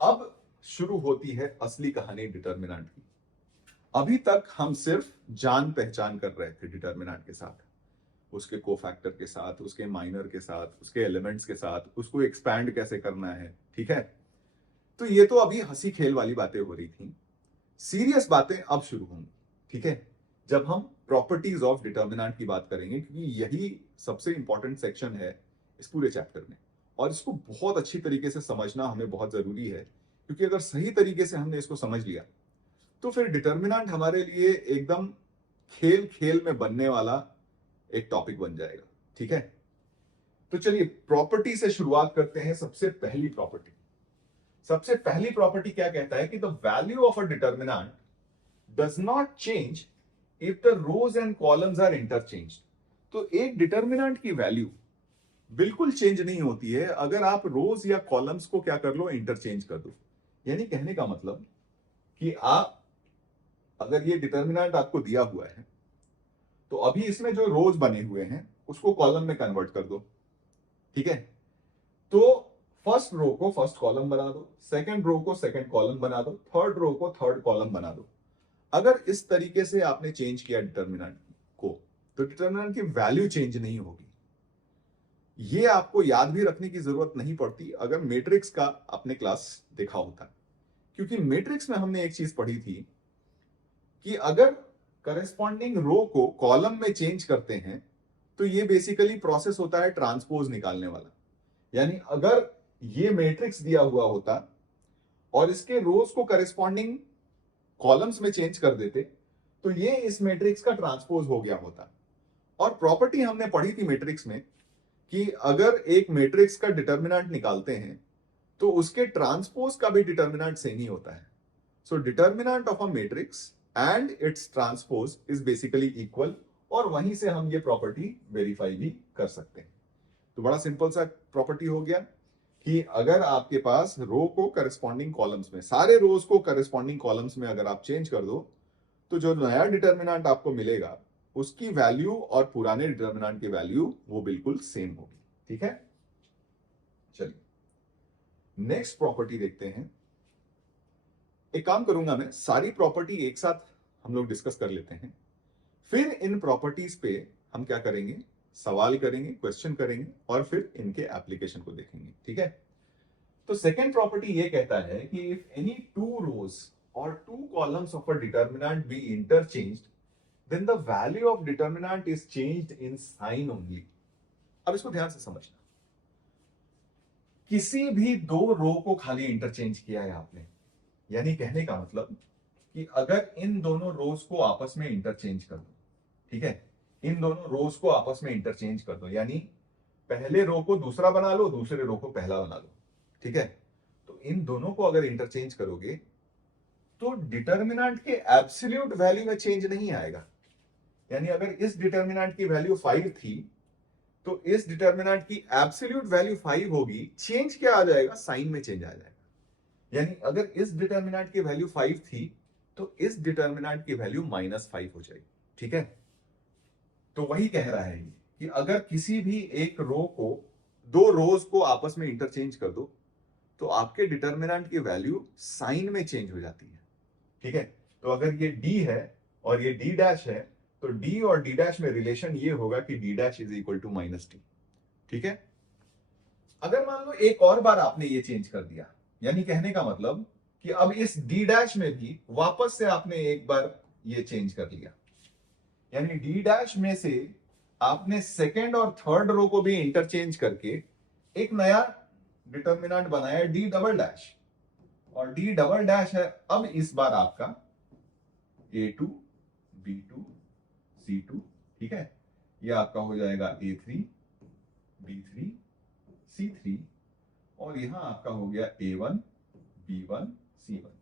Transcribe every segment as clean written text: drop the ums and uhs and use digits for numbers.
अब शुरू होती है असली कहानी डिटर्मिनेंट की। अभी तक हम सिर्फ जान पहचान कर रहे थे डिटर्मिनेंट के साथ, उसके कोफैक्टर के साथ, उसके माइनर के साथ, उसके एलिमेंट्स के साथ, उसको एक्सपैंड कैसे करना है। ठीक है, तो ये तो अभी हंसी खेल वाली बातें हो रही थी। सीरियस बातें अब शुरू होंगी। ठीक है, जब हम प्रॉपर्टीज ऑफ डिटर्मिनेंट की बात करेंगे, क्योंकि यही सबसे इंपॉर्टेंट सेक्शन है इस पूरे चैप्टर में, और इसको बहुत अच्छी तरीके से समझना हमें बहुत जरूरी है, क्योंकि अगर सही तरीके से हमने इसको समझ लिया तो फिर डिटर्मिनेंट हमारे लिए एकदम खेल खेल में बनने वाला एक टॉपिक बन जाएगा। ठीक है, तो चलिए प्रॉपर्टी से शुरुआत करते हैं। सबसे पहली प्रॉपर्टी क्या कहता है कि the value of a determinant does not change if the rows and columns are interchange. तो एक डिटर्मिनेंट की वैल्यू बिल्कुल चेंज नहीं होती है अगर आप रोज या कॉलम्स को क्या कर लो, इंटरचेंज कर दो। यानी कहने का मतलब कि आप, अगर ये डिटर्मिनेंट आपको दिया हुआ है तो अभी इसमें जो रोज बने हुए हैं उसको कॉलम में कन्वर्ट कर दो। ठीक है, तो फर्स्ट रो को फर्स्ट कॉलम बना दो, सेकंड रो को सेकंड कॉलम बना दो, थर्ड रो को थर्ड कॉलम बना दो। अगर इस तरीके से आपने चेंज किया डिटर्मिनेंट को, तो डिटर्मिनेंट की वैल्यू चेंज नहीं होगी। ये आपको याद भी रखने की जरूरत नहीं पड़ती अगर मैट्रिक्स का आपने क्लास देखा होता, क्योंकि मैट्रिक्स में हमने एक चीज पढ़ी थी कि अगर करस्पॉन्डिंग रो को कॉलम में चेंज करते हैं तो ये बेसिकली प्रोसेस होता है ट्रांसपोज निकालने वाला। यानी अगर ये मैट्रिक्स दिया हुआ होता और इसके रोज को करस्पॉन्डिंग कॉलम्स में चेंज कर देते तो ये इस मैट्रिक्स का ट्रांसपोज हो गया होता। और प्रॉपर्टी हमने पढ़ी थी मैट्रिक्स में कि अगर एक मैट्रिक्स का डिटर्मिनेंट निकालते हैं तो उसके ट्रांसपोज का भी डिटर्मिनेंट सेम ही होता है। So determinant of a matrix and its transpose is basically equal, और वहीं से हम ये प्रॉपर्टी वेरीफाई भी कर सकते हैं। तो बड़ा सिंपल सा प्रॉपर्टी हो गया कि अगर आपके पास रो को करस्पॉन्डिंग कॉलम्स में, सारे रोज को करस्पॉन्डिंग कॉलम्स में अगर आप चेंज कर दो तो जो नया डिटर्मिनेंट आपको मिलेगा उसकी वैल्यू और पुराने डिटर्मिनेंट की वैल्यू वो बिल्कुल सेम होगी। ठीक है, चलिए नेक्स्ट प्रॉपर्टी देखते हैं। एक काम करूंगा, मैं सारी प्रॉपर्टी एक साथ हम लोग डिस्कस कर लेते हैं, फिर इन प्रॉपर्टीज पे हम क्या करेंगे, सवाल करेंगे, क्वेश्चन करेंगे, और फिर इनके एप्लीकेशन को देखेंगे। ठीक है, तो सेकेंड प्रॉपर्टी ये कहता है कि इफ एनी टू रोज और two columns of a determinant be interchanged then the value of determinant is changed in sign only. अब इसको ध्यान से समझना, किसी भी दो रो को खाली इंटरचेंज किया है आपने, यानी कहने का मतलब कि अगर इन दोनों रोज को आपस में इंटरचेंज कर दो, ठीक है, इन दोनों रोज को आपस में इंटरचेंज कर दो, यानी पहले रो को दूसरा बना लो, दूसरे रो को पहला बना लो। ठीक है, तो इन दोनों को अगर इंटरचेंज करोगे तो डिटर्मिनेंट के एब्सोल्यूट वैल्यू में चेंज नहीं आएगा। यानी अगर इस डिटर्मिनेंट की वैल्यू 5 थी तो इस डिटर्मिनेंट की एब्सोल्यूट वैल्यू 5 होगी, चेंज क्या आ जाएगा, साइन में चेंज आ जाएगा। यानी अगर इस डिटर्मिनेंट की वैल्यू 5 थी तो इस डिटर्मिनेंट की वैल्यू -5 हो जाएगी। ठीक है, तो वही कह रहा है कि अगर किसी भी एक रो को, दो रोज को आपस में इंटरचेंज कर दो तो आपके डिटर्मिनेंट की वैल्यू साइन में चेंज हो जाती है। ठीक है, तो अगर ये डी है और ये डी डैश है तो डी और डी डैश में रिलेशन ये होगा कि D dash is equal to -D. ठीक है, अगर मान लो एक और बार आपने ये चेंज कर दिया, यानी कहने का मतलब कि अब इस डी डैश में भी वापस से आपने एक बार ये चेंज कर लिया, यानी डी डैश में से आपने सेकेंड और थर्ड रो को भी इंटरचेंज करके एक नया डिटर्मिनेंट बनाया डी डबल डैश, और डी डबल डैश है अब इस बार आपका A2 B2 C2। ठीक है, ये आपका हो जाएगा A3 B3 C3, और यहां आपका हो गया A1 B1 C1।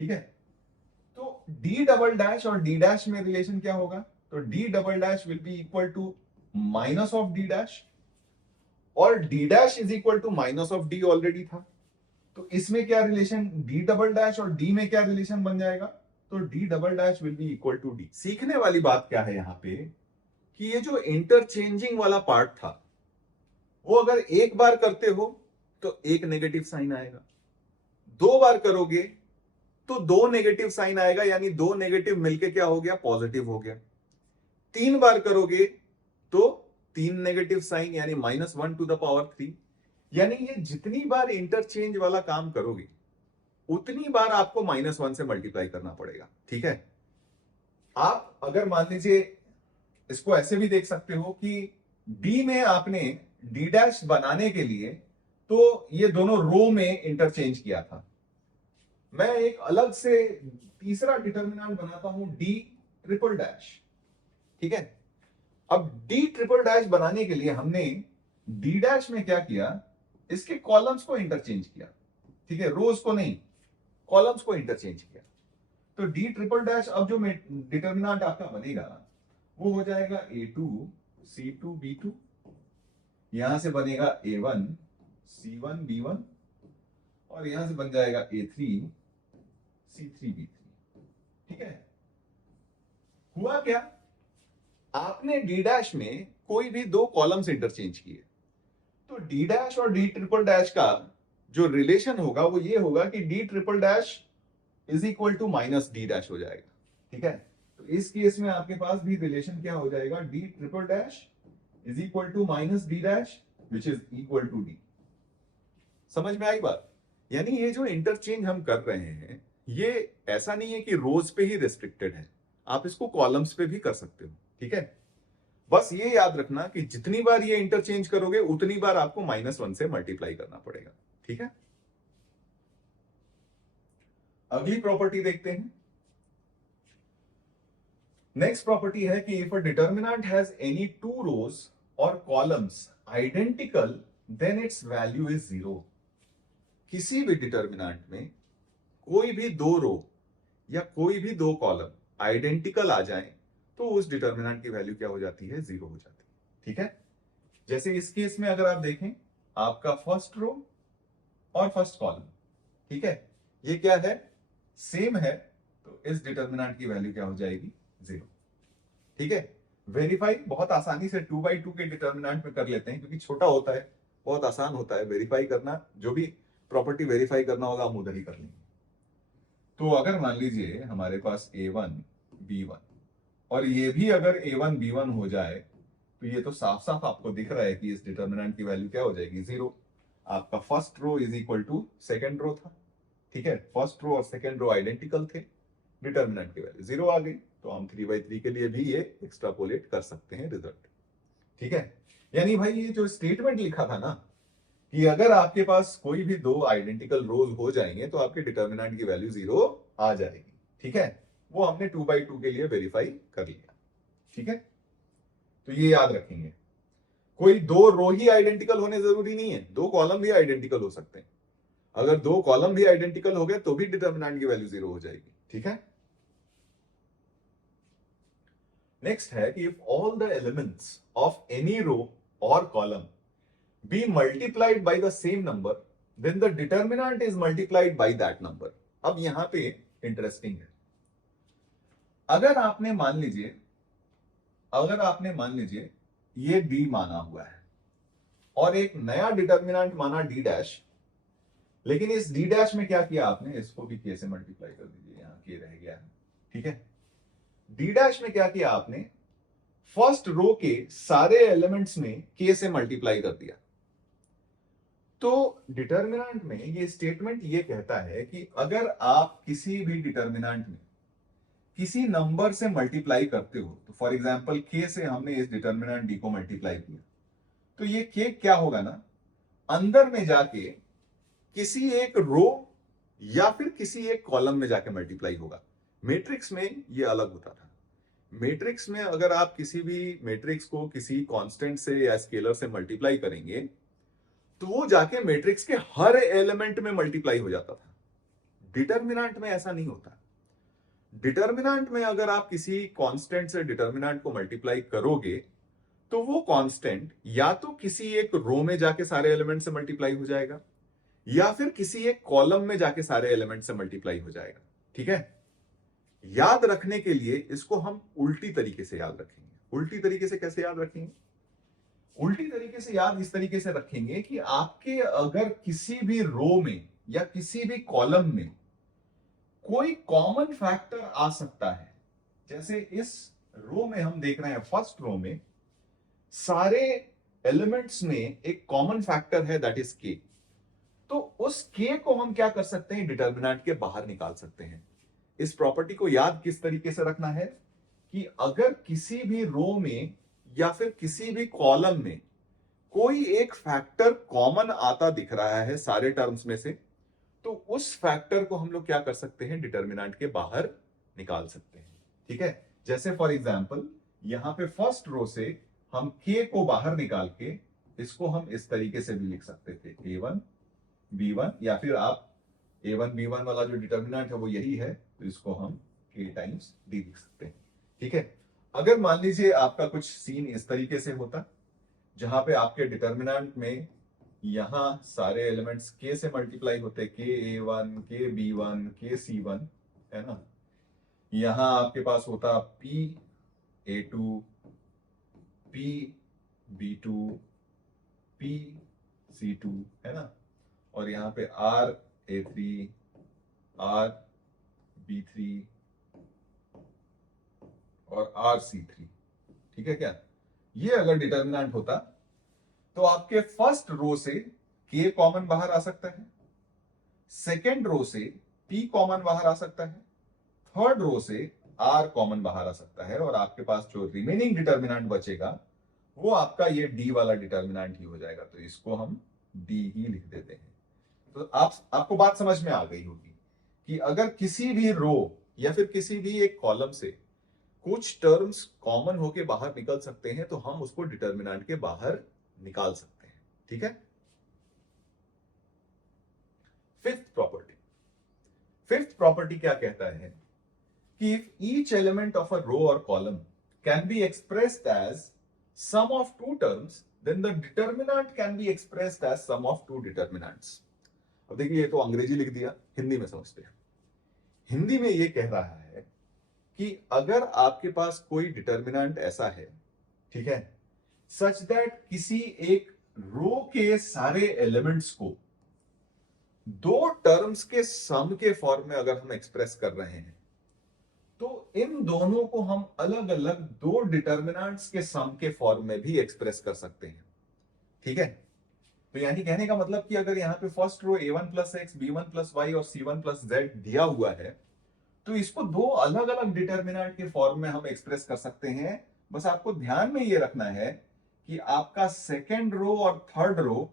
ठीक है, तो D डबल डैश और D डैश में रिलेशन क्या होगा, तो D double dash will be equal to minus of D dash, और D dash is equal to minus of D already था, तो इसमें क्या रिलेशन, D डबल डैश और D में क्या रिलेशन बन जाएगा, तो D double dash will be equal to D। सीखने वाली बात क्या है यहां पे कि ये जो इंटरचेंजिंग वाला पार्ट था वो अगर एक बार करते हो तो एक नेगेटिव साइन आएगा, 2 बार करोगे तो 2 नेगेटिव साइन आएगा, यानी 2 नेगेटिव मिलके क्या हो गया, पॉजिटिव हो गया। 3 बार करोगे तो 3 नेगेटिव साइन, यानी -1⁻3। यानी ये जितनी बार इंटरचेंज वाला काम करोगे उतनी बार आपको -1 से मल्टीप्लाई करना पड़ेगा। ठीक है, आप अगर मान लीजिए इसको ऐसे भी देख सकते हो कि डी में आपने डी डैश बनाने के लिए तो ये दोनों रो में इंटरचेंज किया था। मैं एक अलग से तीसरा डिटर्मिनेंट बनाता हूं डी ट्रिपल डैश। ठीक है, अब डी ट्रिपल डैश बनाने के लिए हमने डी डैश में क्या किया, इसके कॉलम्स को इंटरचेंज किया। ठीक है, रोज को नहीं, कॉलम्स को इंटरचेंज किया। तो डी ट्रिपल डैश अब जो डिटर्मिनेंट आपका बनेगा वो हो जाएगा A2 C2 B2, यहां से बनेगा A1 C1 B1, और यहां से बन जाएगा A3 C3 B3। ठीक है, हुआ क्या, आपने डी डैश में कोई भी 2 कॉलम्स इंटरचेंज किए, तो डी डैश और डी ट्रिपल डैश का जो रिलेशन होगा वो ये होगा कि D triple dash is equal to minus D dash हो जाएगा। ठीक है, तो इस केस में आपके पास भी रिलेशन क्या हो जाएगा, D triple dash is equal to minus D dash which is equal to D. समझ में आई बात? यानी ये जो इंटरचेंज हम कर रहे हैं ये ऐसा नहीं है कि रोज पे ही रिस्ट्रिक्टेड है, आप इसको कॉलम्स पे भी कर सकते हो। ठीक है, बस ये याद रखना कि जितनी बार ये इंटरचेंज करोगे उतनी बार आपको -1 से मल्टीप्लाई करना पड़ेगा। ठीक है, अगली प्रॉपर्टी देखते हैं। नेक्स्ट प्रॉपर्टी है कि if a determinant has any 2 rows और columns identical then its value is 0। किसी भी डिटर्मिनेंट में कोई भी 2 रो या कोई भी 2 कॉलम आइडेंटिकल आ जाए तो उस डिटर्मिनेंट की वैल्यू क्या हो जाती है, 0 हो जाती है। ठीक है, जैसे इस केस में अगर आप देखें, आपका फर्स्ट रो और फर्स्ट कॉलम, ठीक है, ये क्या है, सेम है, तो इस डिटर्मिनेंट की वैल्यू क्या हो जाएगी, 0। ठीक है, वेरीफाई बहुत आसानी से 2/2 के डिटर्मिनेंट में कर लेते हैं क्योंकि छोटा होता है, बहुत आसान होता है वेरीफाई करना। जो भी प्रॉपर्टी वेरीफाई करना होगा हम उधर ही कर लेंगे। तो अगर मान लीजिए हमारे पास A1 B1 और ये भी अगर A1 B1 हो जाए तो ये तो साफ साफ आपको दिख रहा है कि इस डिटर्मिनेंट की वैल्यू क्या हो जाएगी, 0। आपका first row is equal to second row था। ठीक है, फर्स्ट रो और सेकेंड रो आइडेंटिकल थे, डिटर्मिनेंट की वैल्यू 0 आ गई, तो हम 3/3 के लिए भी ये एक्सट्रापोलेट कर सकते हैं रिजल्ट। ठीक है, यानी भाई ये जो स्टेटमेंट लिखा था ना कि अगर आपके पास कोई भी 2 आइडेंटिकल रोज हो जाएंगे तो आपके डिटर्मिनेंट की वैल्यू 0 आ जाएगी। ठीक है, वो हमने 2/2 के लिए वेरीफाई कर लिया। ठीक है, तो ये याद रखेंगे, कोई 2 रो ही आइडेंटिकल होने जरूरी नहीं है, 2 कॉलम भी आइडेंटिकल हो सकते हैं। अगर 2 कॉलम भी आइडेंटिकल हो गए तो भी डिटर्मिनेंट की वैल्यू 0 हो जाएगी। ठीक है, नेक्स्ट है कि if all the elements of any row और column be multiplied by the same number then the determinant is multiplied by that number. अब यहां पे इंटरेस्टिंग है, अगर आपने मान लीजिए ये डी माना हुआ है और एक नया डिटर्मिनेंट माना डी डैश, लेकिन इस डी डैश में क्या किया आपने, इसको भी के से मल्टीप्लाई कर दीजिए, यहां के रह गया है। ठीक है, डी डैश में क्या किया आपने, फर्स्ट रो के सारे एलिमेंट्स में के से मल्टीप्लाई कर दिया। तो डिटर्मिनेंट में ये स्टेटमेंट ये कहता है कि अगर आप किसी भी डिटर्मिनेंट में किसी नंबर से मल्टीप्लाई करते हो, तो फॉर एग्जांपल के से हमने इस डिटर्मिनेंट डी को मल्टीप्लाई किया, तो ये के क्या होगा ना, अंदर में जाके किसी एक रो या फिर किसी एक कॉलम में जाके मल्टीप्लाई होगा। मैट्रिक्स में ये अलग होता था। मैट्रिक्स में अगर आप किसी भी मैट्रिक्स को किसी कांस्टेंट से या स्केलर से मल्टीप्लाई करेंगे तो वो जाके मैट्रिक्स के हर एलिमेंट में मल्टीप्लाई हो जाता था। डिटर्मिनेंट में ऐसा नहीं होता। डिटर्मिनेंट में अगर आप किसी कांस्टेंट से डिटर्मिनेंट को मल्टीप्लाई करोगे तो वो कांस्टेंट या तो किसी एक रो में जाके सारे एलिमेंट से मल्टीप्लाई हो जाएगा या फिर किसी एक कॉलम में जाके सारे एलिमेंट से मल्टीप्लाई हो जाएगा। ठीक है, याद रखने के लिए इसको हम उल्टी तरीके से याद रखेंगे। उल्टी तरीके से कैसे याद रखेंगे, उल्टी तरीके से याद इस तरीके से रखेंगे कि आपके अगर किसी भी रो में या किसी भी कॉलम में कोई कॉमन फैक्टर आ सकता है। जैसे इस रो में हम देख रहे हैं, फर्स्ट रो में सारे एलिमेंट्स में एक कॉमन फैक्टर है, दैट इज के। तो उस के को हम क्या कर सकते हैं, डिटर्मिनेंट के बाहर निकाल सकते हैं। इस प्रॉपर्टी को याद किस तरीके से रखना है कि अगर किसी भी रो में या फिर किसी भी कॉलम में कोई एक फैक्टर कॉमन आता दिख रहा है सारे टर्म्स में से, तो उस फैक्टर को हम लोग क्या कर सकते हैं, डिटर्मिनेंट के बाहर निकाल सकते हैं। ठीक है, जैसे फॉर एग्जांपल यहां पे फर्स्ट रो से हम के को बाहर निकाल के इसको हम इस तरीके से भी लिख सकते थे, a1 b1, या फिर आप a1 b1 वाला जो डिटर्मिनेंट है वो यही है, तो इसको हम k टाइम्स d लिख सकते हैं। ठीक है, अगर मान लीजिए आपका कुछ सीन इस तरीके से होता जहां पे आपके डिटर्मिनेंट में यहां सारे एलिमेंट्स k से मल्टीप्लाई होते, k a1 k b1 k c1, है ना। यहां आपके पास होता p a2 p b2 p c2, है ना। और यहां पे r a3 r b3 और r c3। ठीक है क्या, ये अगर डिटर्मिनेंट होता तो आपके फर्स्ट रो से k कॉमन बाहर आ सकता है, सेकेंड रो से p कॉमन बाहर आ सकता है, थर्ड रो से r कॉमन बाहर आ सकता है, और आपके पास जो रिमेनिंग डिटर्मिनेंट बचेगा वो आपका ये d वाला डिटर्मिनेंट ही हो जाएगा। तो इसको हम d ही लिख देते हैं। तो आपको बात समझ में आ गई होगी कि अगर किसी भी रो या फिर किसी भी एक कॉलम से कुछ टर्म्स कॉमन होके बाहर निकल सकते हैं, तो हम उसको डिटर्मिनेंट के बाहर निकाल सकते हैं। ठीक है, फिफ्थ प्रॉपर्टी क्या कहता है कि if each element of a row और column can be expressed as sum of two terms, then the determinant can be expressed as sum of two determinants. अब देखिए, ये तो अंग्रेजी लिख दिया, हिंदी में समझते हैं। हिंदी में ये कह रहा है कि अगर आपके पास कोई डिटर्मिनेंट ऐसा है, ठीक है, सच दैट किसी एक रो के सारे एलिमेंट्स को दो टर्म्स के सम के फॉर्म में अगर हम एक्सप्रेस कर रहे हैं, तो इन दोनों को हम अलग अलग दो डिटर्मिनेंट्स के सम के फॉर्म में भी एक्सप्रेस कर सकते हैं। ठीक है, तो यानी कहने का मतलब कि अगर यहां पे first row a1 plus x, b1 plus y और c1 प्लस जेड दिया हुआ है, तो इसको दो अलग अलग डिटर्मिनेंट के फॉर्म में हम एक्सप्रेस कर सकते हैं। बस आपको ध्यान में ये रखना है कि आपका सेकेंड रो और थर्ड रो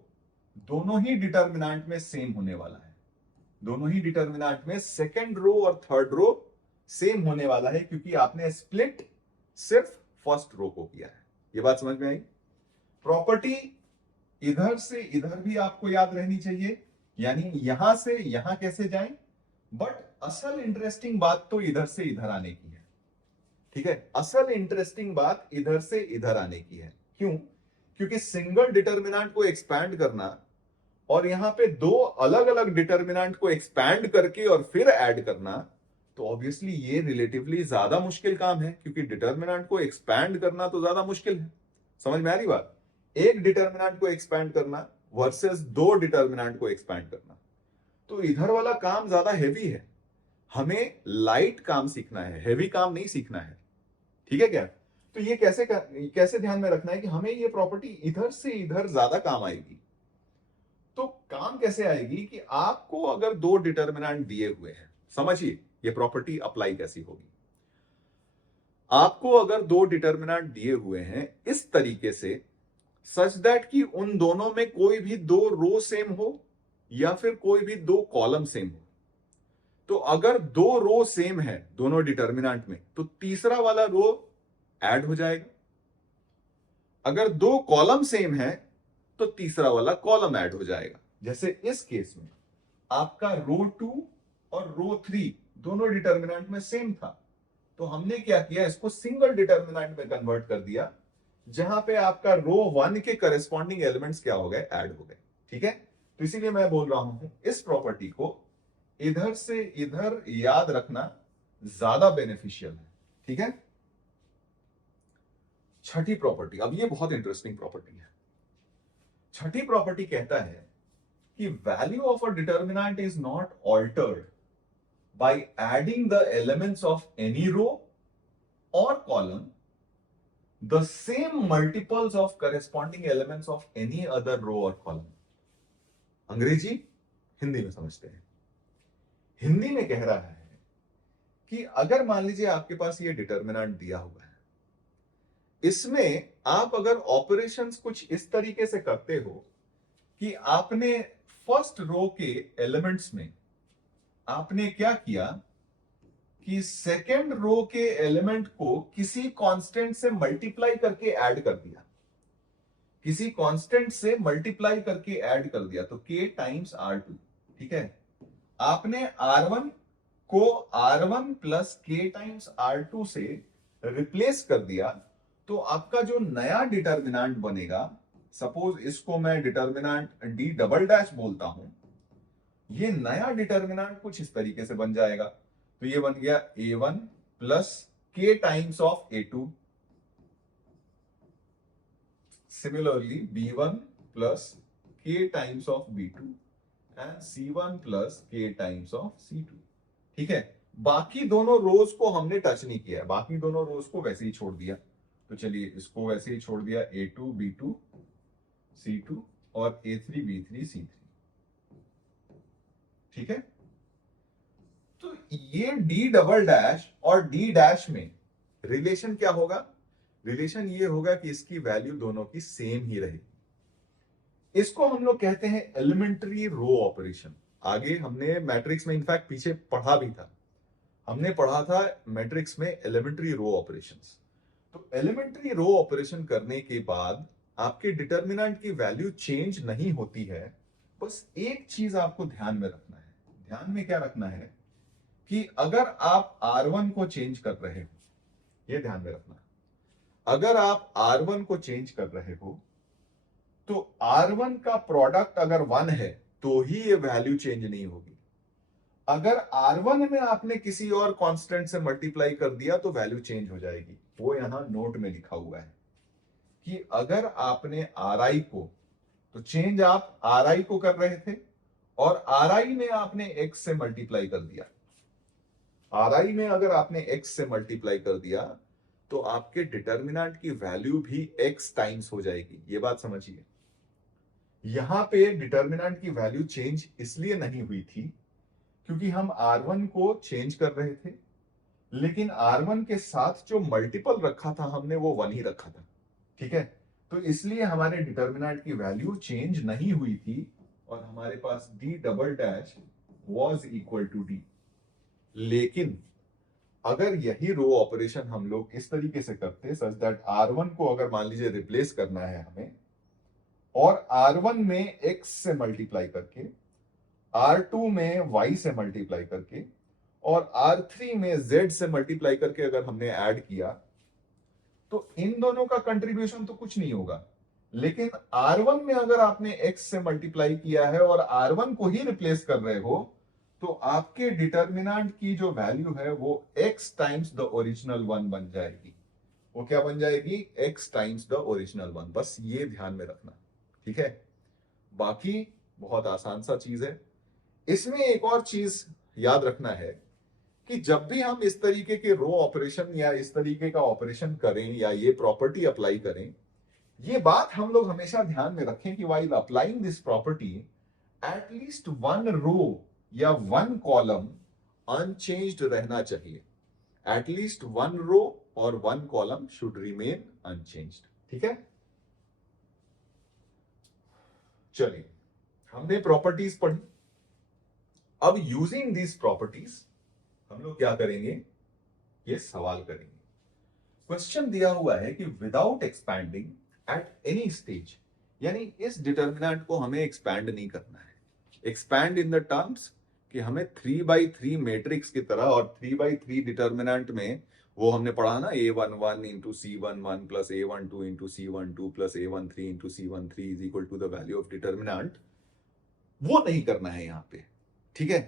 दोनों ही डिटर्मिनेंट में सेम होने वाला है। दोनों ही डिटर्मिनेंट में सेकेंड रो और थर्ड रो सेम होने वाला है, क्योंकि आपने स्प्लिट सिर्फ फर्स्ट रो को किया है। ये बात समझ में आई। प्रॉपर्टी इधर से इधर भी आपको याद रहनी चाहिए, यानी यहां से यहां कैसे जाएं, बट असल इंटरेस्टिंग बात तो इधर से इधर आने की है। ठीक है, असल इंटरेस्टिंग बात इधर से इधर आने की है। क्यों? क्योंकि सिंगल डिटर्मिनेंट को एक्सपैंड करना और यहां पे दो अलग अलग डिटर्मिनेंट को एक्सपैंड करके और फिर ऐड करना, तो ऑब्वियसली ये रिलेटिवली ज्यादा मुश्किल काम है, क्योंकि डिटर्मिनेंट को एक्सपैंड करना तो ज्यादा मुश्किल है। समझ में आ रही बात? एक डिटर्मिनेंट को एक्सपैंड करना वर्सेस दो डिटर्मिनेंट को एक्सपैंड करना, तो इधर वाला काम ज्यादा हैवी है। हमें लाइट काम सीखना है, हैवी काम नहीं सीखना है। ठीक है क्या? तो ये कैसे ध्यान में रखना है कि हमें ये प्रॉपर्टी इधर से इधर ज्यादा काम आएगी। तो काम कैसे आएगी कि आपको अगर दो डिटर्मिनेंट दिए हुए हैं, समझिए ये प्रॉपर्टी अप्लाई कैसी होगी। आपको अगर दो डिटर्मिनेंट दिए हुए हैं इस तरीके से, सच दैट कि उन दोनों में कोई भी दो रो सेम हो या फिर कोई भी दो कॉलम सेम हो, तो अगर दो रो सेम है दोनों डिटर्मिनेंट में, तो तीसरा वाला रो ऐड हो जाएगा। अगर दो कॉलम सेम है तो तीसरा वाला कॉलम ऐड हो जाएगा। जैसे इस केस में आपका रो 2 और रो 3 दोनों डिटर्मिनेंट में सेम था, तो हमने क्या किया, इसको सिंगल डिटर्मिनेंट में कन्वर्ट कर दिया, जहां पे आपका रो 1 के करस्पॉन्डिंग एलिमेंट्स क्या हो गए, ऐड हो गए। ठीक है, तो इसीलिए मैं बोल रहा हूं इस प्रॉपर्टी को इधर से इधर याद रखना ज्यादा बेनिफिशियल है। ठीक है, छठी प्रॉपर्टी, अब ये बहुत इंटरेस्टिंग प्रॉपर्टी है। छठी प्रॉपर्टी कहता है कि value of a determinant is not altered by adding the elements of any row और column the same multiples of corresponding elements of any other row और कॉलम। अंग्रेजी हिंदी में समझते हैं। हिंदी में कह रहा है कि अगर मान लीजिए आपके पास ये डिटर्मिनेंट दिया हुआ है, इसमें आप अगर ऑपरेशंस कुछ इस तरीके से करते हो कि आपने फर्स्ट रो के एलिमेंट्स में आपने क्या किया कि सेकेंड रो के एलिमेंट को किसी कांस्टेंट से मल्टीप्लाई करके ऐड कर दिया, किसी कांस्टेंट से मल्टीप्लाई करके ऐड कर दिया, तो k टाइम्स R2, ठीक है। आपने R1 को R1 plus k times R2 से रिप्लेस कर दिया, तो आपका जो नया डिटर्मिनेंट बनेगा, सपोज इसको मैं डिटर्मिनेंट d डबल डैश बोलता हूं, ये नया डिटर्मिनेंट कुछ इस तरीके से बन जाएगा। तो ये बन गया A1 plus k times of A2, similarly B1 plus k times of B2 and C1 plus k times of C2, ठीक है। बाकी दोनों रोज को हमने टच नहीं किया है, बाकी दोनों रोज को वैसे ही छोड़ दिया। तो चलिए इसको वैसे ही छोड़ दिया, A2 B2 C2 और A3 B3 C3, ठीक है। तो ये D डबल डैश और D डैश में रिलेशन क्या होगा? रिलेशन ये होगा कि इसकी वैल्यू दोनों की सेम ही रहेगी। इसको हम लोग कहते हैं एलिमेंट्री रो ऑपरेशन। आगे हमने मैट्रिक्स में इनफैक्ट पीछे पढ़ा भी था, हमने पढ़ा था मैट्रिक्स में एलिमेंट्री रो ऑपरेशंस। तो एलिमेंट्री रो ऑपरेशन करने के बाद आपके डिटर्मिनेंट की वैल्यू चेंज नहीं होती है। बस एक चीज आपको ध्यान में रखना है। ध्यान में क्या रखना है कि अगर आप R1 को चेंज कर रहे हो, ये ध्यान में रखना, अगर आप R1 को चेंज कर रहे हो तो R1 का प्रोडक्ट अगर 1 है तो ही ये वैल्यू चेंज नहीं होगी। अगर R1 में आपने किसी और कांस्टेंट से मल्टीप्लाई कर दिया तो वैल्यू चेंज हो जाएगी। वो यहां नोट में लिखा हुआ है कि अगर आपने Ri को, तो चेंज आप Ri को कर रहे थे और Ri में आपने x से मल्टीप्लाई कर दिया, Ri में अगर आपने x से मल्टीप्लाई कर दिया तो आपके डिटर्मिनेंट की वैल्यू भी x टाइम्स हो जाएगी। ये बात समझिए। यहां पे डिटर्मिनेंट की वैल्यू चेंज इसलिए नहीं हुई थी क्योंकि हम R1 को चेंज कर रहे थे, लेकिन R1 के साथ जो मल्टीपल रखा था हमने वो 1 ही रखा था, ठीक है। तो इसलिए हमारे डिटर्मिनेंट की वैल्यू चेंज नहीं हुई थी और हमारे पास D double dash was equal to D। लेकिन अगर यही रो ऑपरेशन हम लोग इस तरीके से करते सच दैट R1 को अगर मान लीजिए रिप्लेस करना है हमें और R1 में x से मल्टीप्लाई करके, R2 में y से मल्टीप्लाई करके और R3 में z से मल्टीप्लाई करके अगर हमने ऐड किया, तो इन दोनों का कंट्रीब्यूशन तो कुछ नहीं होगा। लेकिन R1 में अगर आपने x से मल्टीप्लाई किया है और R1 को ही रिप्लेस कर रहे हो, तो आपके डिटर्मिनेंट की जो वैल्यू है वो x टाइम्स द ओरिजिनल 1 बन जाएगी। वो क्या बन जाएगी? x times the original 1। बस ये ध्यान में रखना, ठीक है। बाकी बहुत आसान सा चीज है। इसमें एक और चीज याद रखना है कि जब भी हम इस तरीके के रो ऑपरेशन या इस तरीके का ऑपरेशन करें या ये प्रॉपर्टी अप्लाई करें, ये बात हम लोग हमेशा ध्यान में रखें कि while applying this property at least 1 रो या 1 कॉलम अनचेंज्ड रहना चाहिए। एटलीस्ट 1 रो और 1 कॉलम शुड रिमेन अनचेंज्ड, ठीक है। चलिए, हमने प्रॉपर्टीज पढ़ी। अब यूजिंग दिस प्रॉपर्टीज हम लोग क्या करेंगे? ये सवाल करेंगे। क्वेश्चन दिया हुआ है कि without expanding at any stage, यानी इस डिटर्मिनेंट को हमें एक्सपैंड नहीं करना है। एक्सपैंड इन द टर्म्स कि हमें 3x3 मैट्रिक्स की तरह, और 3x3 डिटर्मिनेंट में वो हमने पढ़ा ना, A11 into C11 plus A12 into C12 plus A13 into C13 is equal to the value of determinant. वो नहीं करना है यहां पे, ठीक है।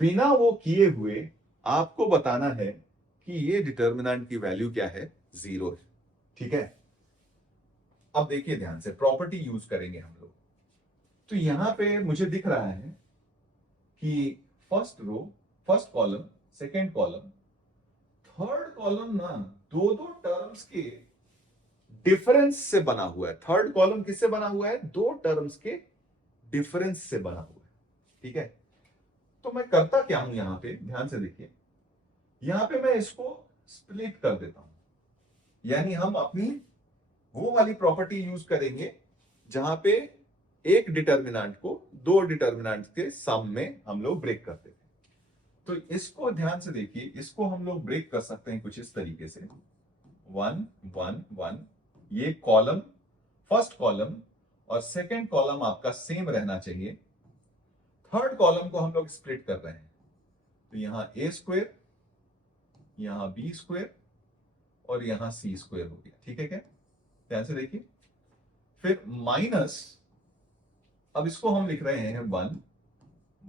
बिना वो किए हुए आपको बताना है कि ये डिटर्मिनेंट की वैल्यू क्या है? 0 है, ठीक है। अब देखिए ध्यान से, प्रॉपर्टी यूज करेंगे हम लोग। तो यहां पे मुझे दिख रहा है कि first row, first column, second column, third column ना दो दो टर्म्स के डिफरेंस से बना हुआ है। थर्ड कॉलम किससे बना हुआ है? दो टर्म्स के डिफरेंस से बना हुआ है। ठीक है, तो मैं करता क्या हूं यहां पे, ध्यान से देखिए, यहां पे मैं इसको स्प्लिट कर देता हूं। यानी हम अपनी वो वाली प्रॉपर्टी यूज करेंगे जहां पे एक डिटर्मिनेंट को दो डिटर्मिनेंट के सम में हम लोग ब्रेक करते थे। तो इसको ध्यान से देखिए, इसको हम लोग ब्रेक कर सकते हैं कुछ इस तरीके से, 1 1 1। ये कॉलम, फर्स्ट कॉलम और सेकेंड कॉलम आपका सेम रहना चाहिए। थर्ड कॉलम को हम लोग स्प्लिट कर रहे हैं, तो यहां ए स्क्वेयर, यहां बी स्क्वेयर और यहां सी स्क्वेयर हो गया। ठीक है क्या? ध्यान से देखिए, फिर माइनस, अब इसको हम लिख रहे हैं 1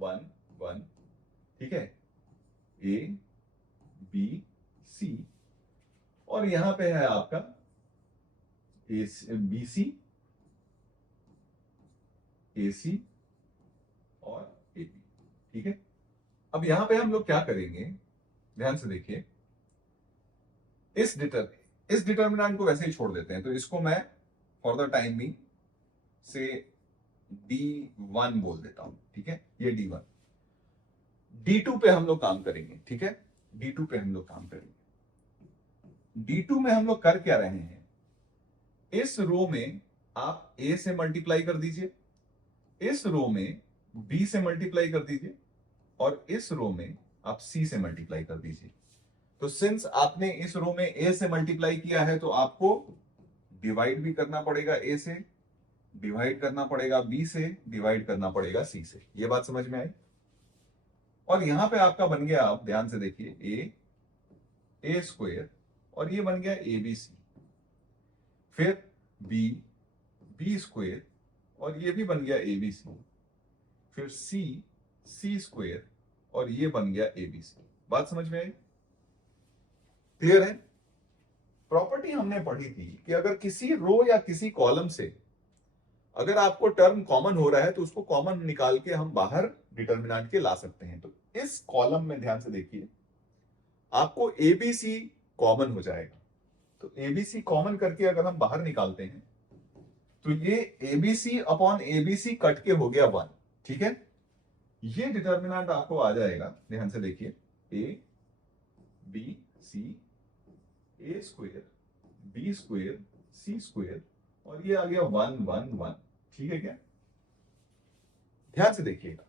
1 1। ठीक है, ए बी सी, और यहां पे है आपका बी सी, ए सी और ए बी। ठीक है, अब यहां पे हम लोग क्या करेंगे, ध्यान से देखिए, इस डिटर्मिनेंट को वैसे ही छोड़ देते हैं, तो इसको मैं फॉर द टाइम भी से D1 बोल देता हूं। ठीक है, ये D1। D2 पे हम लोग काम करेंगे। ठीक है, D2 पे हम लोग काम करेंगे। D2 में हम लोग कर क्या रहे हैं, इस रो में आप A से मल्टीप्लाई कर दीजिए, इस रो में B से मल्टीप्लाई कर दीजिए और इस रो में आप C से मल्टीप्लाई कर दीजिए। तो सिंस आपने इस रो में A से मल्टीप्लाई किया है तो आपको डिवाइड भी करना पड़ेगा A से, डिवाइड करना पड़ेगा B से, डिवाइड करना पड़ेगा C से। ये बात समझ में आई? और यहां पे आपका बन गया, आप ध्यान से देखिए, ए स्क्वेयर और ये बन गया ABC, फिर बी स्क्वेयर और ये भी बन गया ABC, फिर सी स्क्वेयर और ये बन गया ABC। बात समझ में आई? क्लियर है? प्रॉपर्टी हमने पढ़ी थी कि अगर किसी रो या किसी कॉलम से अगर आपको टर्म कॉमन हो रहा है तो उसको कॉमन निकाल के हम बाहर डिटर्मिनेंट के ला सकते हैं। तो इस कॉलम में ध्यान से देखिए, आपको ABC कॉमन हो जाएगा। तो ABC कॉमन करके अगर हम बाहर निकालते हैं तो ये ABC अपॉन ABC कट के हो गया 1। ठीक है, ये डिटर्मिनेंट आपको आ जाएगा, ध्यान से देखिए, ABC, ए square, b square, c square और ये आ गया 1 1 1। ठीक है क्या? ध्यान से देखिएगा,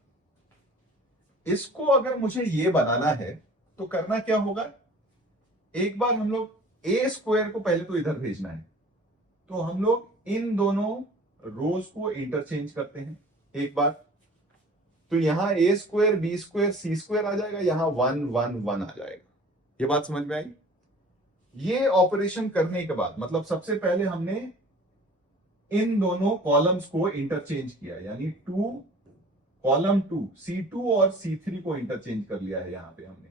इसको अगर मुझे ये बनाना है तो करना क्या होगा, एक बार हम लोग ए स्क्वायर को पहले तो इधर भेजना है, तो हम लोग इन दोनों रोज को इंटरचेंज करते हैं एक बार। तो यहां ए स्क्वायर बी स्क्वायर सी स्क्वायर आ जाएगा, यहां 1 1 1 आ जाएगा। ये बात समझ में आई? ये ऑपरेशन करने के बाद, मतलब सबसे पहले हमने इन दोनों कॉलम्स को इंटरचेंज किया, यानी कॉलम 2 C2 और C3 को इंटरचेंज कर लिया है। यहां पे हमने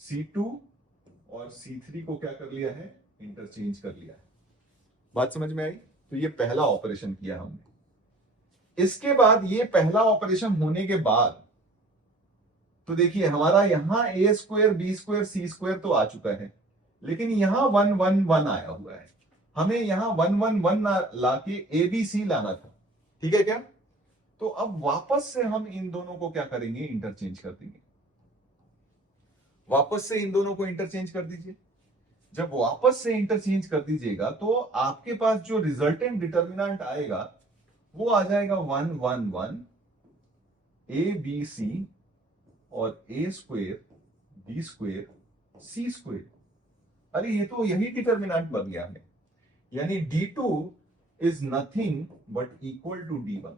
C2 और C3 को क्या कर लिया है, इंटरचेंज कर लिया है। बात समझ में आई? तो ये पहला ऑपरेशन किया हमने। इसके बाद ये पहला ऑपरेशन होने के बाद तो देखिए हमारा यहां ए स्क्वायर बी स्क्वायर सी स्क्वायर तो आ चुका है, लेकिन यहां 1 1 1 आया हुआ है। हमें यहां 1 1 1 लाके ABC लाना था। ठीक है क्या? तो अब वापस से हम इन दोनों को क्या करेंगे, इंटरचेंज कर देंगे। वापस से इन दोनों को इंटरचेंज कर दीजिए। जब वापस से इंटरचेंज कर दीजिएगा तो आपके पास जो रिजल्टेंट डिटर्मिनेंट आएगा वो आ जाएगा 1 1 1 ABC और A square b square c square. अरे ये तो यही डिटर्मिनेंट बन गया है, यानी D2 is nothing but equal to D1।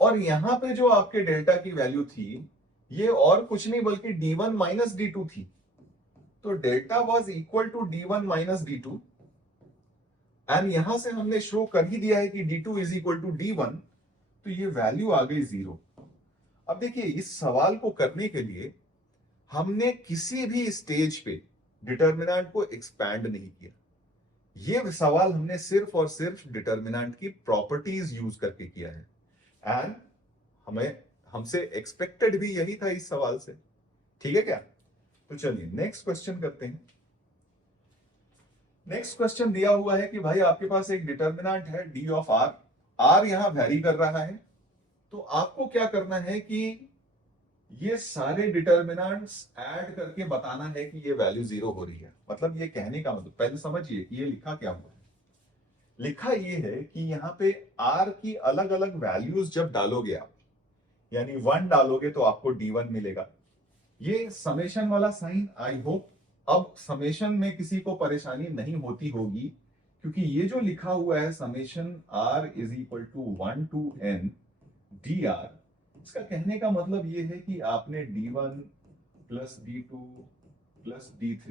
और यहां पे जो आपके डेल्टा की वैल्यू थी ये और कुछ नहीं बल्कि D1 माइनस D2 थी। तो delta was equal to D1 minus D2 and यहां से हमने शो कर ही दिया है कि D2 is equal to D1, तो ये वैल्यू आ गई 0। अब देखिए इस सवाल को करने के लिए हमने किसी भी स्टेज पे डिटर्मिनेंट को एक्सपैंड नहीं किया। ये सवाल हमने सिर्फ और सिर्फ डिटर्मिनेंट की प्रॉपर्टीज यूज करके किया है। एंड हमें हमसे एक्सपेक्टेड भी यही था इस सवाल से। ठीक है क्या? तो चलिए नेक्स्ट क्वेश्चन करते हैं। नेक्स्ट क्वेश्चन दिया हुआ है कि भाई आपके पास एक डिटर्मिनेंट है डी ऑफ आर, आर यहां वैरी कर रहा है, तो आपको क्या करना है कि ये सारे डिटर्मिनेंट्स ऐड करके बताना है कि ये वैल्यू 0 हो रही है। मतलब ये कहने का मतलब, पहले समझिए कि ये लिखा क्या हुआ है। लिखा ये है कि यहां पे आर की अलग अलग वैल्यूज जब डालोगे आप, यानी 1 डालोगे तो आपको D1 मिलेगा। ये समेशन वाला साइन, आई होप अब समेशन में किसी को परेशानी नहीं होती होगी, क्योंकि ये जो लिखा हुआ है summation r is equal to 1 to n dr, इसका कहने का मतलब ये है कि आपने D1 plus D2 plus D3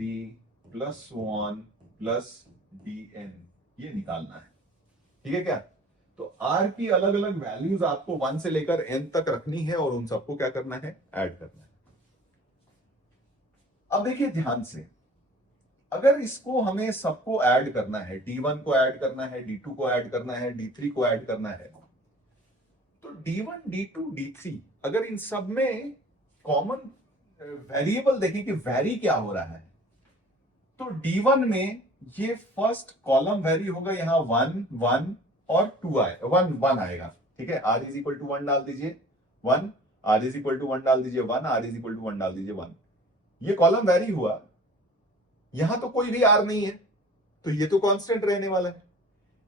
plus so on plus Dn ये निकालना है। ठीक है क्या? तो r की अलग अलग वैल्यूज आपको 1 से लेकर n तक रखनी है और उन सबको क्या करना है? ऐड करना है। अब देखिए ध्यान से, अगर इसको हमें सबको ऐड करना है, D1 को ऐड करना है, D2 को ऐड करना है, D3 को ऐड करना है, तो D1 D2 D3 अगर इन सब में कॉमन वेरिएबल देखें कि वैरी क्या हो रहा है, तो D1 में ये फर्स्ट कॉलम वैरी होगा, यहां 1 1 और 2 आए, 1 1 आएगा। ठीक है, r इज इक्वल टू 1 डाल दीजिए 1, r इज इक्वल टू 1 डाल दीजिए 1, r इज इक्वल टू 1 डाल दीजिए 1। ये कॉलम वैरी हुआ, यहां तो कोई भी आर नहीं है, तो ये तो कांस्टेंट रहने वाला है।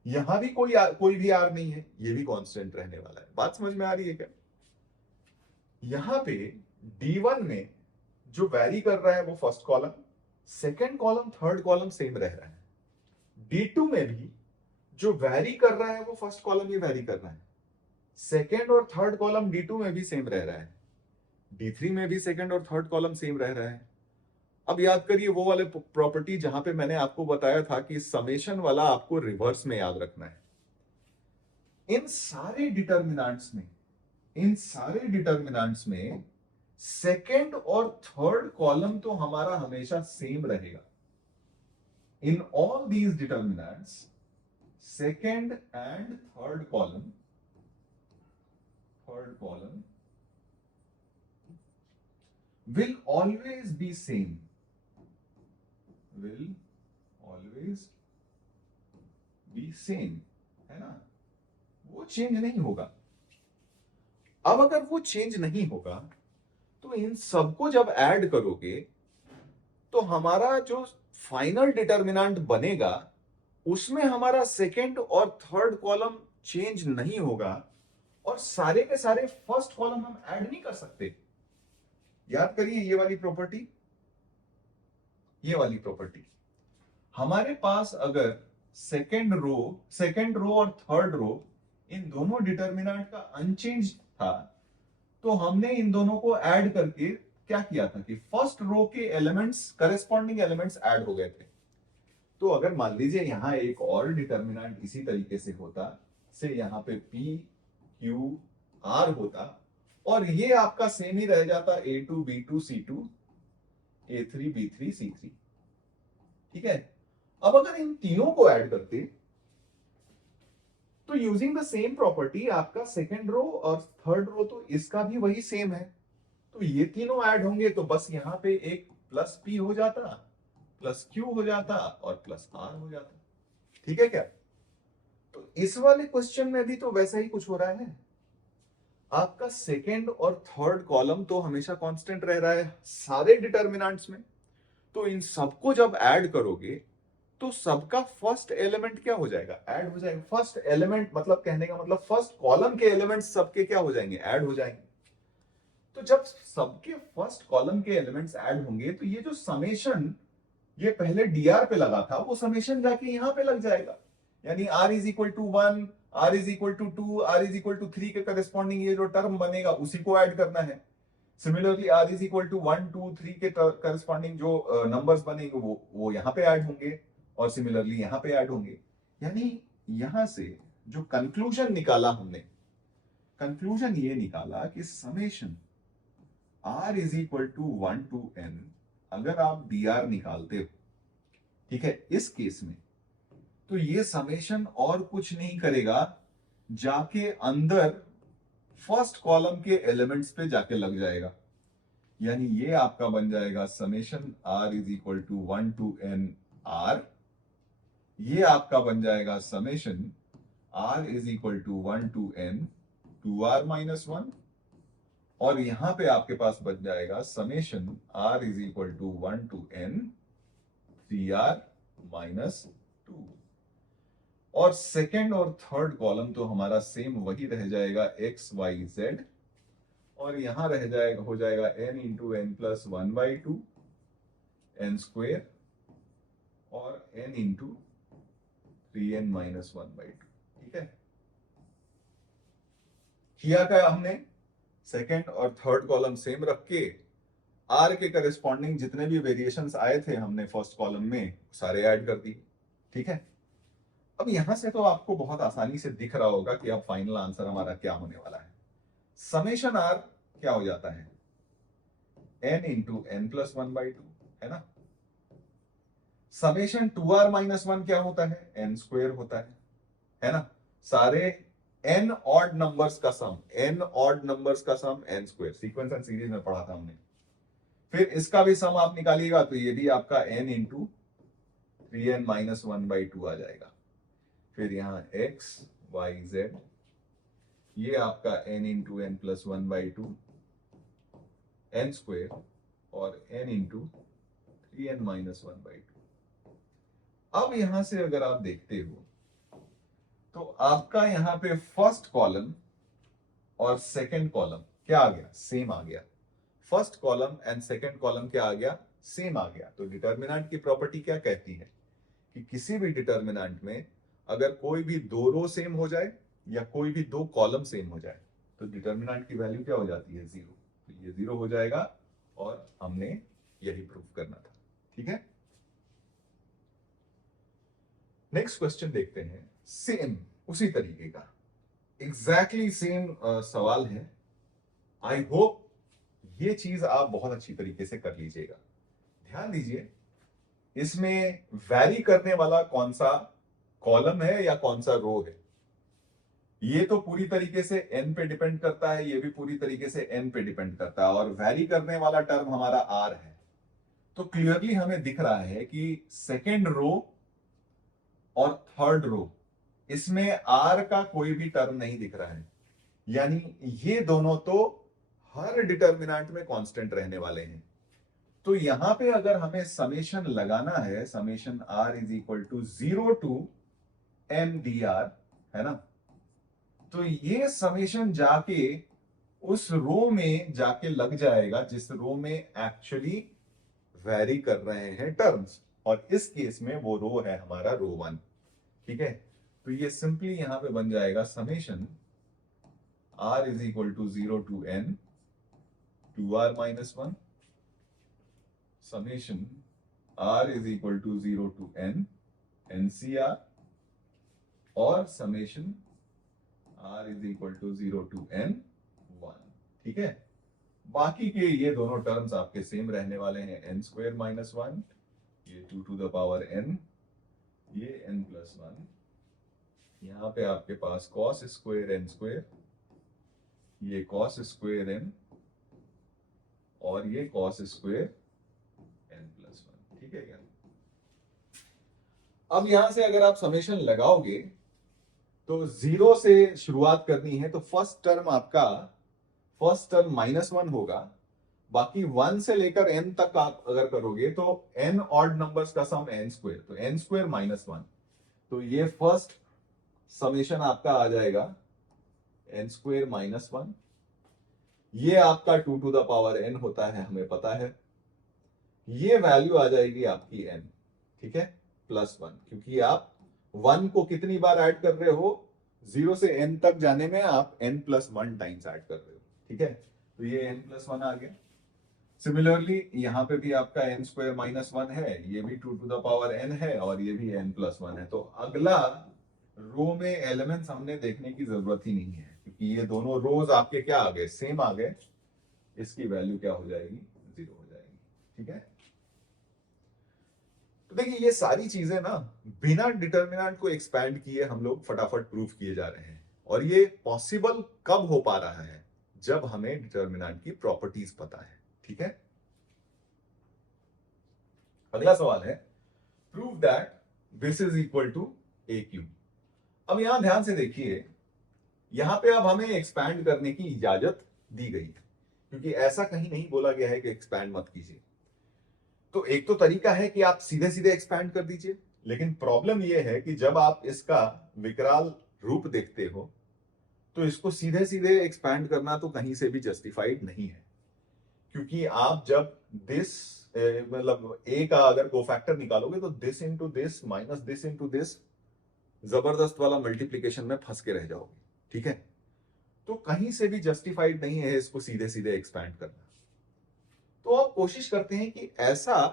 यहां भी कोई भी आर नहीं है, ये भी कांस्टेंट रहने वाला है। बात समझ में आ रही है क्या? यहां पे D1 में जो वैरी कर रहा है वो first column, second column, third column same रह रहा है। D2 में भी जो वैरी कर रहा है वो फर्स्ट कॉलम ही वैरी कर रहा है, सेकंड और थर्ड कॉलम D2 में भी सेम रह रहा है, D3 में भी सेकंड और थर्ड कॉलम सेम रह रहा है। अब याद करिए वो वाले प्रॉपर्टी जहां पे मैंने आपको बताया था कि समेशन वाला आपको रिवर्स में याद रखना है। इन सारे डिटर्मिनेंट्स में सेकंड और थर्ड कॉलम तो हमारा हमेशा सेम रहेगा। In all these determinants second and third column will always be same, will always be same, है ना? वो चेंज नहीं होगा। अब अगर वो चेंज नहीं होगा तो इन सबको जब ऐड करोगे तो हमारा जो फाइनल डिटर्मिनेंट बनेगा उसमें हमारा सेकंड और थर्ड कॉलम चेंज नहीं होगा, और सारे के सारे फर्स्ट कॉलम हम ऐड नहीं कर सकते। याद करिए ये वाली प्रॉपर्टी हमारे पास अगर सेकंड रो और थर्ड रो इन दोनों डिटर्मिनेंट का अनचेंज था, तो हमने इन दोनों को ऐड करके क्या किया था कि फर्स्ट रो के एलिमेंट्स, करेस्पॉन्डिंग एलिमेंट्स ऐड हो गए थे। तो अगर मान लीजिए यहां एक और डिटर्मिनेंट इसी तरीके से होता, से यहां पे P Q R होता, और ये आपका सेम ही रह जाता A2 B2 C2 A3 B3 C3। ठीक है, अब अगर इन तीनों को ऐड करते तो यूजिंग द सेम प्रॉपर्टी आपका सेकंड रो और थर्ड रो तो इसका भी वही सेम है, तो ये तीनों ऐड होंगे तो बस यहां पे एक प्लस P हो जाता, प्लस Q हो जाता और प्लस R हो जाता। ठीक है क्या? तो इस वाले क्वेश्चन में भी तो वैसा ही कुछ हो रहा है। आपका सेकंड और थर्ड कॉलम तो हमेशा कांस्टेंट रह रहा है सारे डिटर्मिनेंट्स में, तो इन सबको जब ऐड करोगे तो सबका फर्स्ट एलिमेंट क्या हो जाएगा? ऐड हो जाएगा। फर्स्ट एलिमेंट मतलब कहने का मतलब फर्स्ट कॉलम के एलिमेंट्स सबके क्या हो जाएंगे? ऐड हो जाएंगे। तो जब सबके फर्स्ट कॉलम के एलिमेंट्स ऐड होंगे तो ये जो समेशन ये पहले dr पे लगा था वो समेशन जाके यहां पे लग जाएगा, यानी r is equal to 1, r is equal to 2, r is equal to 3 के करेस्पॉन्डिंग ये जो टर्म बनेगा उसी को ऐड करना है। Similarly r is equal to 1 2 3 के करेस्पॉन्डिंग जो नंबर्स बनेंगे वो यहां पे ऐड होंगे, और सिमिलरली यहां पे ऐड होंगे। यानी यहां से जो कंक्लूजन निकाला हमने, कंक्लूजन ये निकाला कि summation r is equal to 1 to n, अगर आप dr निकालते हो, ठीक है, इस केस में तो ये समेशन और कुछ नहीं करेगा, जाके अंदर फर्स्ट कॉलम के एलिमेंट्स पे जाके लग जाएगा। यानी ये आपका बन जाएगा summation r is equal to 1 to n r। ये आपका बन जाएगा summation r is equal to 1 to n 2r minus 1। और यहां पे आपके पास बन जाएगा summation r is equal to 1 to n 3r minus 2। और सेकेंड और थर्ड कॉलम तो हमारा सेम वही रह जाएगा x y z। और यहां रह जाएगा हो जाएगा n into n plus 1/2 n square और n इंटू 3n माइनस 1/2। ठीक है, किया क्या हमने, सेकेंड और थर्ड कॉलम सेम रख के आर के करस्पॉन्डिंग जितने भी वेरिएशंस आए थे हमने फर्स्ट कॉलम में सारे ऐड कर दिए। ठीक है, अब यहां से तो आपको बहुत आसानी से दिख रहा होगा कि अब फाइनल आंसर हमारा क्या होने वाला है। समेशन आर क्या हो जाता है, n इंटू एन प्लस 1/2, है ना। समेशन 2r माइनस 1 क्या होता है, n स्क्वेयर होता है ना। सारे n ऑड नंबर्स का सम, n ऑड नंबर्स का सम n square, sequence and series में पढ़ा था हमने। फिर इसका भी सम आप निकालिएगा तो ये भी आपका n इंटू 3n माइनस 1/2 आ जाएगा। फिर यहां x y z, ये आपका n into n plus 1/2 n square और n इंटू 3n माइनस 1/2। अब यहां से अगर आप देखते हो तो आपका यहां पे फर्स्ट कॉलम और सेकंड कॉलम क्या आ गया, सेम आ गया। First column and second column क्या आ गया, सेम आ गया। तो डिटर्मिनेंट की प्रॉपर्टी क्या कहती है कि किसी भी डिटर्मिनेंट में अगर कोई भी दो रो सेम हो जाए या कोई भी दो कॉलम सेम हो जाए तो डिटर्मिनेंट की वैल्यू क्या हो जाती है, जीरो। तो ये जीरो हो जाएगा और हमने यही प्रूव करना था। ठीक है, नेक्स्ट क्वेश्चन देखते हैं। सेम उसी तरीके का एग्जैक्टली सेम सवाल है। आई होप ये चीज आप बहुत अच्छी तरीके से कर लीजिएगा। ध्यान दीजिए, इसमें वैरी करने वाला कौन सा कॉलम है या कौन सा रो है, ये तो पूरी तरीके से n पे डिपेंड करता है, ये भी पूरी तरीके से n पे डिपेंड करता है। और वैरी करने वाला टर्म हमारा r है। तो क्लियरली हमें दिख रहा है कि सेकेंड रो और थर्ड रो, इसमें r का कोई भी टर्म नहीं दिख रहा है। यानी ये दोनों तो हर डिटर्मिनेंट में कांस्टेंट रहने वाले हैं। तो यहां पे अगर हमें समेशन लगाना है, summation r is equal to 0 to m dr, है ना। तो ये समेशन जाके उस रो में जाके लग जाएगा जिस रो में एक्चुअली वैरी कर रहे हैं टर्म्स, और इस केस में वो रो है हमारा रो 1। ठीक है, तो ये सिंपली यहां पे बन जाएगा summation r is equal to 0 to n 2r minus 1, summation r is equal to 0 to n ncr, और summation r is equal to 0 to n 1। ठीक है, बाकी के ये दोनों टर्म्स आपके सेम रहने वाले हैं, n स्क्वेयर माइनस 1, ये 2 टू द पावर n, ये n प्लस 1, यहां पे आपके पास cos स्क्वेयर n स्क्वेयर, ये cos स्क्वेयर n, और ये cos स्क्वेयर n प्लस 1। ठीक है क्या, अब यहां से अगर आप समेशन लगाओगे तो 0 से शुरुआत करनी है, तो फर्स्ट टर्म आपका फर्स्ट टर्म -1 होगा। बाकी 1 से लेकर n तक आप अगर करोगे तो n ऑड नंबर्स का सम n स्क्वेयर, तो n स्क्वेयर माइनस 1। तो ये फर्स्ट समेशन आपका आ जाएगा n स्क्वेयर माइनस 1। ये आपका 2 टू द पावर n होता है, हमें पता है। ये वैल्यू आ जाएगी आपकी n, ठीक है, प्लस 1, क्योंकि आप 1 को कितनी बार ऐड कर रहे हो, 0 से n तक जाने में आप n प्लस 1 टाइम्स ऐड कर रहे हो। ठीक है, तो ये n प्लस 1 आ गया। सिमिलरली यहां पे भी आपका n स्क्वायर माइनस 1 है, ये भी 2 टू द पावर n है, और ये भी n प्लस 1 है। तो अगला रो में एलिमेंट्स हमने देखने की जरूरत ही नहीं है, क्योंकि ये दोनों रोज आपके क्या आ गए, सेम आ गए। इसकी वैल्यू क्या हो जाएगी, 0 हो जाएगी। ठीक है, तो देखिए ये सारी चीजें ना बिना डिटर्मिनेंट को एक्सपैंड किए हम लोग फटाफट प्रूफ किए जा रहे हैं। और ये पॉसिबल कब हो पा रहा है? जब हमें डिटर्मिनेंट की प्रॉपर्टीज पता है। ठीक है, अगला सवाल है prove that this is equal to a cube. अब यहां ध्यान से देखिए, यहां पे अब हमें एक्सपैंड करने की इजाजत दी गई है, क्योंकि ऐसा कहीं नहीं बोला गया है कि एक्सपैंड मत कीजिए। तो एक तो तरीका है कि आप सीधे सीधे एक्सपैंड कर दीजिए, लेकिन प्रॉब्लम यह है कि जब आप इसका विकराल रूप देखते हो तो इसको सीधे सीधे एक्सपैंड करना तो कहीं से भी जस्टिफाइड नहीं है, क्योंकि आप जब दिस मतलब ए का अगर कोफैक्टर निकालोगे तो this into this minus this into this जबरदस्त वाला मल्टीप्लीकेशन में फंस के रह जाओगे। ठीक है, तो कहीं से भी जस्टिफाइड नहीं है इसको सीधे सीधे एक्सपैंड करना। तो आप कोशिश करते हैं कि ऐसा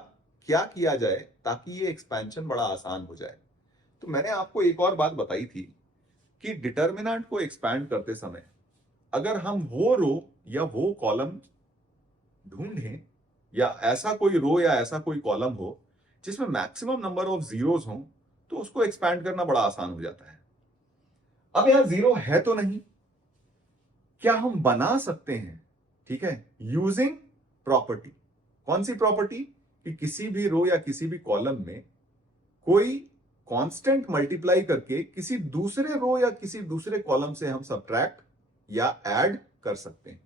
क्या किया जाए ताकि ये एक्सपेंशन बड़ा आसान हो जाए। तो मैंने आपको एक और बात बताई थी कि डिटर्मिनेंट को एक्सपैंड करते समय अगर हम वो रो या वो कॉलम ढूंढें, या ऐसा कोई रो या ऐसा कोई कॉलम हो जिसमें मैक्सिमम नंबर ऑफ जीरोस हो, तो उसको एक्सपैंड करना बड़ा आसान हो जाता है। अब यहां जीरो है तो नहीं, क्या हम बना सकते हैं? ठीक है, यूजिंग प्रॉपर्टी। कौन सी प्रॉपर्टी? कि किसी भी रो या किसी भी कॉलम में कोई कांस्टेंट मल्टीप्लाई करके किसी दूसरे रो या किसी दूसरे कॉलम से हम सब्ट्रैक्ट या ऐड कर सकते हैं।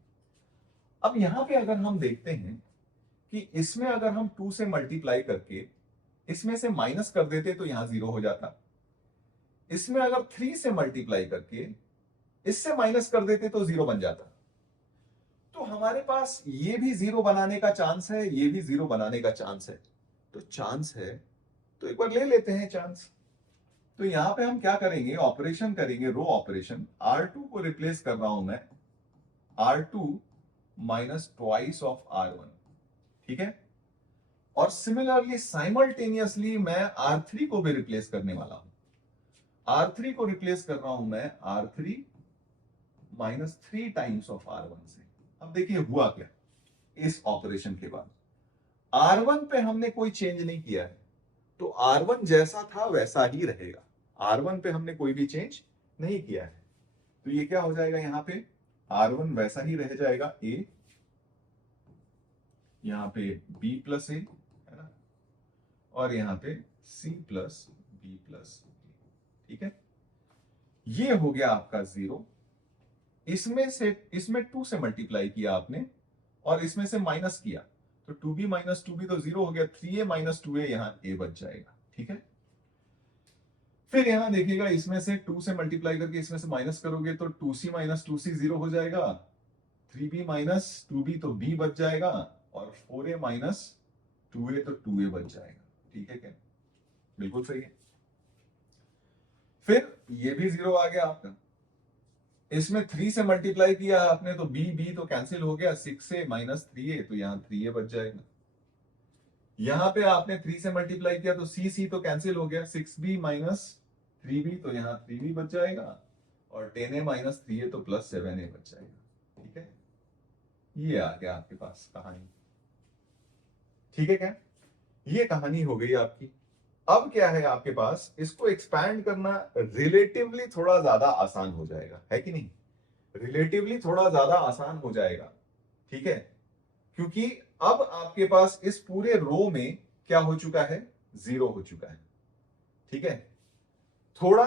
अब यहां पे अगर हम देखते हैं कि इसमें अगर हम 2 से मल्टीप्लाई करके इसमें से माइनस कर देते तो यहां 0 हो जाता। इसमें अगर 3 से मल्टीप्लाई करके इससे माइनस कर देते तो 0 बन जाता। तो हमारे पास ये भी 0 बनाने का चांस है, ये भी 0 बनाने का चांस है। तो चांस है तो एक बार ले लेते हैं चांस। तो यहां पे हम क्या करेंगे? ऑपरेशन करेंगे, रो ऑपरेशन। R2 को रिप्लेस कर रहा हूं मैं R2 minus twice of R1। ठीक है, और सिमिलरली साइमल्टेनियसली मैं R3 को भी रिप्लेस करने वाला हूं। R3 को रिप्लेस कर रहा हूं मैं R3 minus 3 times of R1 से। अब देखिए हुआ क्या इस ऑपरेशन के बाद। R1 पे हमने कोई चेंज नहीं किया है, तो R1 जैसा था वैसा ही रहेगा। R1 पे हमने कोई भी चेंज नहीं किया है, तो ये क्या हो जाएगा? यहां पे R1 वैसा ही रह जाएगा, A, यहां पे B प्लस ए, है ना, और यहां पे C प्लस B प्लस ए। ठीक है, ये हो गया आपका 0। इसमें 2 से मल्टीप्लाई किया आपने और इसमें से माइनस किया, तो 2b माइनस 2b तो 0 हो गया। 3a माइनस 2a यहां a बच जाएगा। ठीक है, फिर यहां देखिएगा इसमें से 2 से मल्टीप्लाई करके इसमें से माइनस करोगे तो 2c माइनस 2c 0 हो जाएगा। 3b माइनस 2b तो b बच जाएगा, और 4a माइनस 2a तो 2a बच जाएगा। ठीक है क्या? बिल्कुल सही है। फिर ये भी 0 आ गया आपका। इसमें 3 से मल्टीप्लाई किया आपने तो b तो कैंसिल हो गया। 6a माइनस 3a तो यहां 3a बच जाएगा। यहां पे आपने 3 से मल्टीप्लाई किया तो c तो कैंसिल हो गया। 6b माइनस 3b तो यहां 3b बच जाएगा, और 10a माइनस 3a तो प्लस 7a बच जाएगा। ठीक है, ये आ गया आपके पास कहानी। ठीक है क्या? ये कहानी हो गई आपकी। अब क्या है आपके पास? इसको एक्सपैंड करना रिलेटिवली थोड़ा ज्यादा आसान हो जाएगा, है कि नहीं? रिलेटिवली थोड़ा ज्यादा आसान हो जाएगा। ठीक है, क्योंकि अब आपके पास इस पूरे रो में क्या हो चुका है? 0 हो चुका है। ठीक है, थोड़ा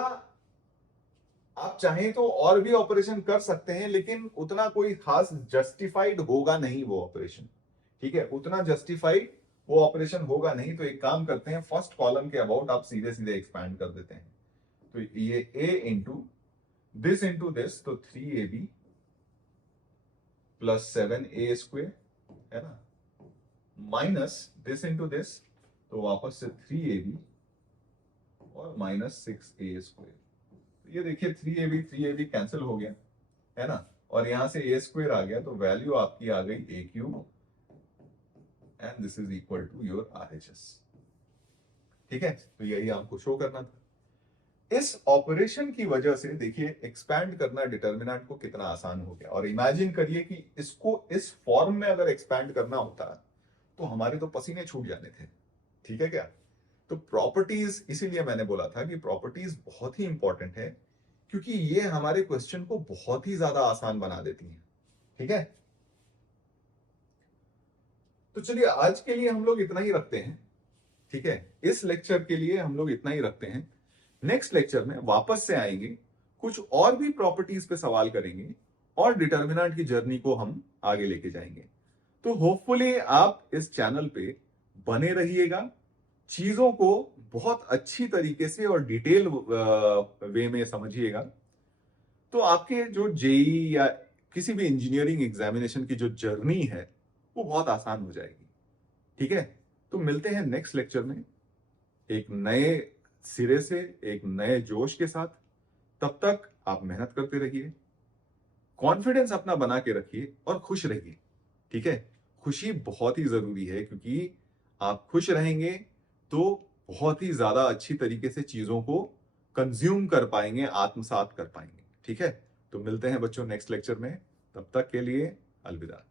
आप चाहें तो और भी ऑपरेशन कर सकते हैं, लेकिन उतना कोई खास जस्टिफाइड होगा नहीं वो ऑपरेशन। ठीक है, उतना जस्टिफाइड वो ऑपरेशन होगा नहीं। तो एक काम करते हैं, फर्स्ट कॉलम के अबाउट आप सीधे सीधे एक्सपैंड कर देते हैं। तो ये a इंटू दिस तो 3ab प्लस 7a स्क्वेयर, है ना, माइनस दिस इंटू दिस तो वापस से 3ab और माइनस 6a स्क्वेयर। ये देखिए 3ab कैंसिल हो गया, है ना, और यहां से a स्क्वेयर आ गया, तो वैल्यू आपकी आ गई a cube, and this is equal to your RHS। ठीक है, तो यही आपको शो करना था। इस ऑपरेशन की वजह से देखिए एक्सपैंड करना डिटर्मिनेंट को कितना आसान हो गया। और इमेजिन करिए कि इसको इस फॉर्म में अगर एक्सपैंड करना होता तो हमारे तो पसीने छूट जाने थे। ठीक है क्या? तो प्रॉपर्टीज, इसीलिए मैंने बोला था कि प्रॉपर्टीज बहुत ही इंपॉर्टेंट है, क्योंकि ये हमारे क्वेश्चन को बहुत ही ज्यादा आसान बना देती हैं। ठीक है, तो चलिए आज के लिए हम लोग इतना ही रखते हैं। ठीक है, इस लेक्चर के लिए हम लोग इतना ही रखते हैं। नेक्स्ट लेक्चर में वापस से आएंगे, कुछ और भी प्रॉपर्टीज पे सवाल करेंगे और डिटर्मिनेंट की जर्नी को हम आगे लेके जाएंगे। तो होपफुली आप इस चैनल पे बने रहिएगा, चीजों को बहुत अच्छी तरीके से और डिटेल वे में समझिएगा, तो आपके जो जेई या किसी भी इंजीनियरिंग एग्जामिनेशन की जो जर्नी है वो बहुत आसान हो जाएगी। ठीक है, तो मिलते हैं नेक्स्ट लेक्चर में एक नए सिरे से, एक नए जोश के साथ। तब तक आप मेहनत करते रहिए, कॉन्फिडेंस अपना बना के रखिए और खुश रहिए। ठीक है, खुशी बहुत ही जरूरी है, क्योंकि आप खुश रहेंगे तो बहुत ही ज्यादा अच्छी तरीके से चीजों को कंज्यूम कर पाएंगे, आत्मसात कर पाएंगे। ठीक है, तो मिलते हैं बच्चों नेक्स्ट लेक्चर में, तब तक के लिए अलविदा।